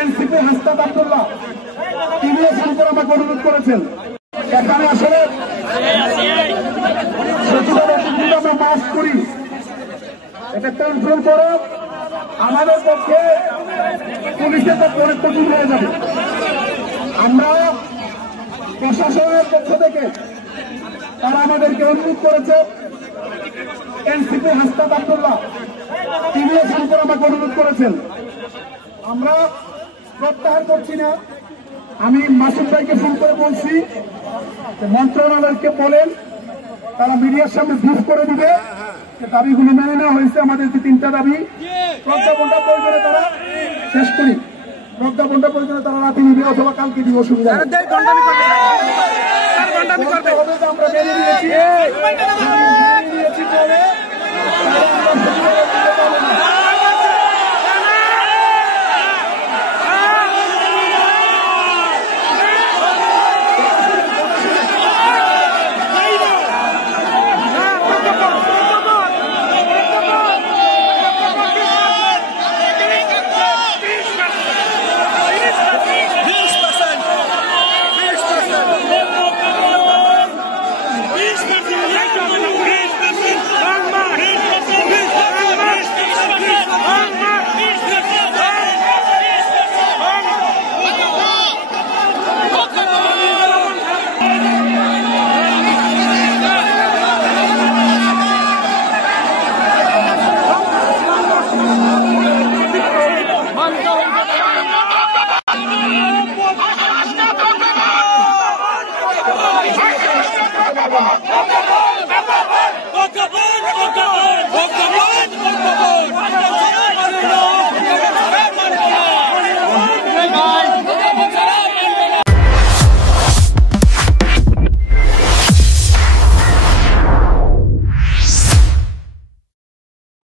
NCP Hasnat Abdullah তিনিও phone করে আমাকে অনুরোধ করেছেন এখানে আসলে সচিবালয় আমরা মাস করি এটা কন্ট্রোল করো আমাদের পক্ষে পুলিশের পক্ষে অনেক কঠিন হয়ে যাবে। আমরা প্রশাসনের পক্ষ থেকে তারা আমাদেরকে অনুরোধ করেছে এনসিপি হাসনাত আব্দুল্লাহ তিনিও ফোন করে আমাকে অনুরোধ করেছেন আমরা প্রত্যাহার করছি না। আমি মাসুদ ভাইকে ফোন করে বলছি মন্ত্রণালয়কে বলেন তারা মিডিয়ার সামনে ব্রিফ করে দিবে দাবিগুলো মেনে নেওয়া হয়েছে। আমাদের যে 3টা দাবি প্রজ্ঞাপনটা প্রয়োজনে তারা শেষ করি, প্রজ্ঞাপনটা প্রয়োজনে তারা রাতে নিবে অথবা কালকে দিবে, অসুবিধা আমরা মেনে নিয়েছি।